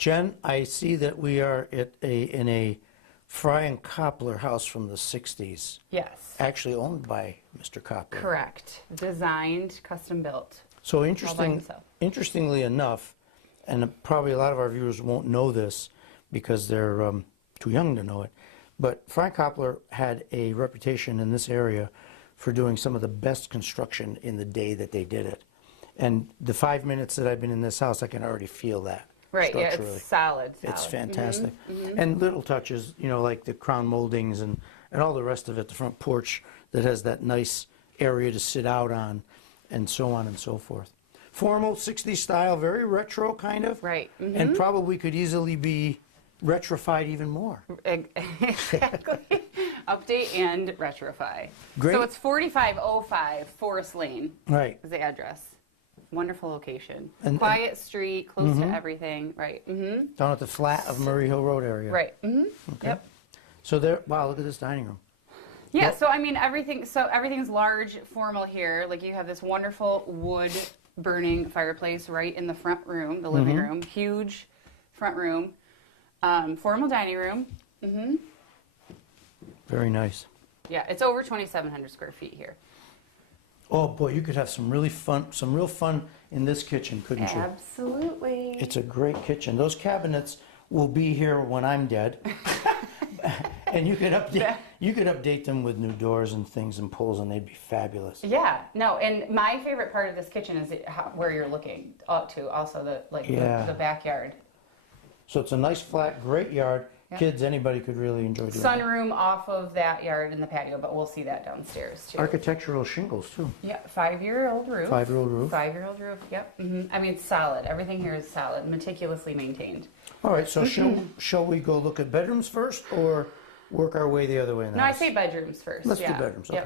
Jen, I see that we are in a Fry and Koppler house from the 60s. Yes. Actually owned by Mr. Koppler. Correct. Designed, custom built. So interestingly enough, and probably a lot of our viewers won't know this because they're too young to know it, but Fry and Koppler had a reputation in this area for doing some of the best construction in the day that they did it. And the 5 minutes that I've been in this house, I can already feel that. Right, yeah, it's solid. It's fantastic. And little touches, you know, like the crown moldings and all the rest of it, the front porch that has that nice area to sit out on, and so on and so forth. Formal 60s style, very retro kind of. Right. And probably could easily be retrified even more. Exactly. Update and retrofy. Great. So it's 4505 Forest Lane. Right. Is the address. Wonderful location. And quiet street, close to everything. Right. Down at the flat of Murray Hill Road area. Right. Okay. Yep. So there, wow, look at this dining room. Yeah, Well, so I mean everything's large, formal here. Like you have this wonderful wood burning fireplace right in the front room, the living room. Huge front room. Formal dining room. Very nice. Yeah, it's over 2,700 square feet here. Oh boy, you could have some real fun in this kitchen, couldn't you? Absolutely. It's a great kitchen. Those cabinets will be here when I'm dead. And you could update them with new doors and things and pulls, and they'd be fabulous. Yeah, no, and my favorite part of this kitchen is where you're looking up to, also the backyard. So it's a nice flat, great yard. Yep. Kids, anybody could really enjoy doing that. Sunroom off of that yard in the patio, but we'll see that downstairs too. Architectural shingles too. Yeah, 5-year-old roof. 5-year-old roof. 5-year-old roof. Yep. I mean, it's solid. Everything here is solid, meticulously maintained. All right. So shall we go look at bedrooms first, or work our way the other way in the No, I house? say bedrooms first. Let's do bedrooms. Okay.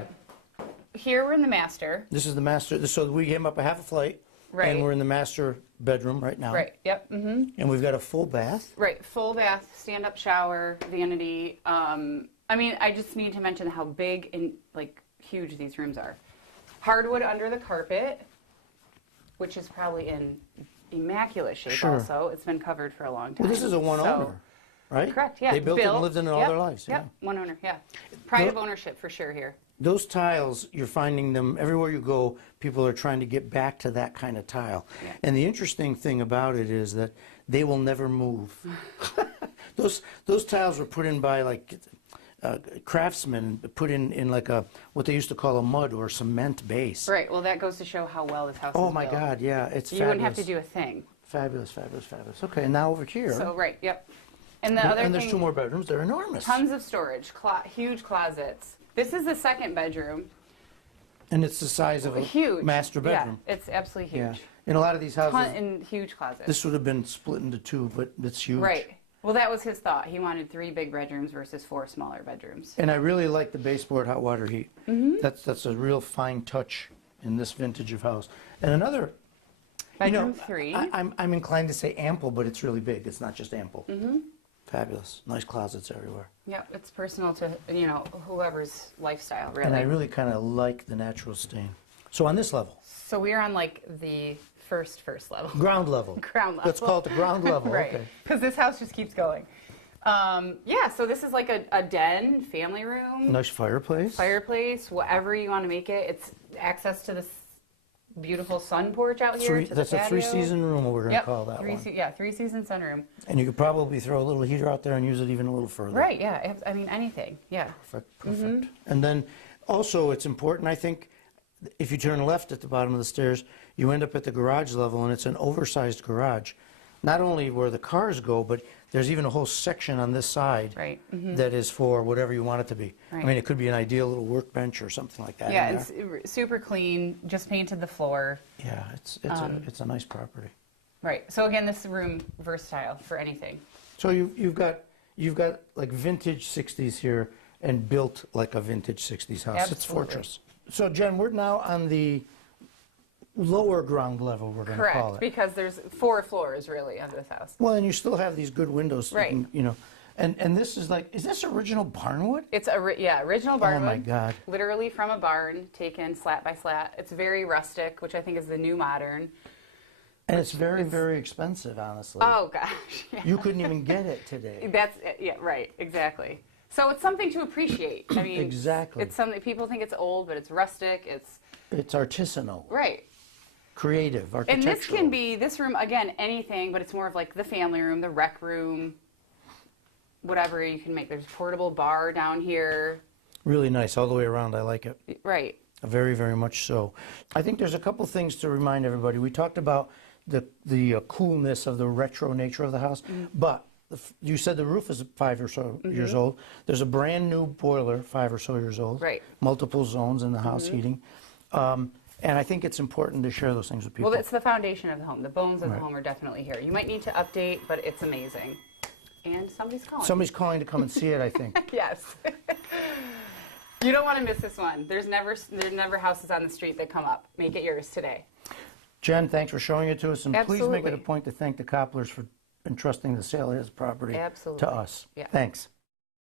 Yep. Here we're in the master. This is the master. So we came up a half a flight, Right. and we're in the master bedroom right now. Right. Yep. And we've got a full bath. Right. Full bath, stand-up shower, vanity. I mean, I just need to mention how big and huge these rooms are. Hardwood under the carpet, which is probably in immaculate shape. Sure. Also, it's been covered for a long time. Well, this is a one So- owner, right? Correct. Yeah. They built it and lived in it all their lives. Yep. One owner. Yeah. Pride of ownership for sure here. Those tiles, you're finding them everywhere you go. People are trying to get back to that kind of tile. Yeah. And the interesting thing about it is that they will never move. Those tiles were put in by craftsmen, put in like what they used to call a mud or cement base. Right. Well, that goes to show how well this house is Oh built. my God, yeah, it's You fabulous. wouldn't have to do a thing. Fabulous, fabulous, fabulous. Okay, and now over here. So right. Yep. And the other and there's thing, 2 more bedrooms. They're enormous. tons of storage, huge closets. This is the second bedroom. And it's the size of a Huge. master bedroom. Yeah, it's absolutely huge. Yeah. In a lot of these houses, And huge closets. this would have been split into 2, but it's huge. Right. Well, that was his thought. He wanted 3 big bedrooms versus 4 smaller bedrooms. And I really like the baseboard hot water heat. That's a real fine touch in this vintage of house. And another, Bedroom 3. I'm inclined to say ample, but it's really big. It's not just ample. Fabulous. Nice closets everywhere. Yeah, it's personal to, whoever's lifestyle, really. And I really kind of like the natural stain. So on this level, So we are on the first level. ground level. Ground level. Let's call it the ground level. Right. Okay. Because this house just keeps going. Yeah, so this is like a den, family room, Nice fireplace. whatever you want to make it. It's access to this beautiful sun porch out here. To That's the a patio. 3-season room, we're going to call that one. 3-season sunroom. And you could probably throw a little heater out there and use it even a little further. Right, yeah. I mean, anything. Yeah. Perfect. And then also it's important, I think, if you turn left at the bottom of the stairs, you end up at the garage level, and it's an oversized garage. Not only where the cars go, but there's even a whole section on this side Right. that is for whatever you want it to be. Right. I mean, it could be an ideal little workbench or something like that. Yeah, in there. it's super clean, just painted the floor. Yeah, it's a nice property. Right. So again, this room versatile for anything. So you've got like vintage 60s here and built like a vintage 60s house. It's Absolutely. fortress. So Jen, we're now on the lower ground level, we're going to call Correct, it. because there's 4 floors really of this house. Well, and you still have these good windows. So Right. you know, and this is like, is this original barnwood? It's original barnwood. Oh my God. Literally from a barn, taken slat by slat. It's very rustic, which I think is the new modern. And it's very, very expensive, honestly. Oh gosh. Yeah. You couldn't even get it today. That's yeah, right, exactly. So it's something to appreciate. I mean, Exactly. It's something people think it's old, but it's rustic. It's artisanal, right. creative, And architectural. this can be this room again, anything, but it's more of like the family room, the rec room, whatever you can make. There's a portable bar down here. Really nice all the way around. I like it. Right. Very, very much so. I think there's a couple things to remind everybody. We talked about the coolness of the retro nature of the house, but you said the roof is 5 or so years old. There's a brand new boiler, 5 or so years old. Right. Multiple zones in the house heating. And I think it's important to share those things with people. Well, it's the foundation of the home. The bones of Right. the home are definitely here. You might need to update, but it's amazing. And somebody's calling. Somebody's calling to come and see it, I think. Yes. You don't want to miss this one. There's never houses on the street that come up. Make it yours today. Jen, thanks for showing it to us, and please make it Absolutely. a point to thank the Kopplers for entrusting the sale of his property Absolutely. to us. Yeah. Thanks.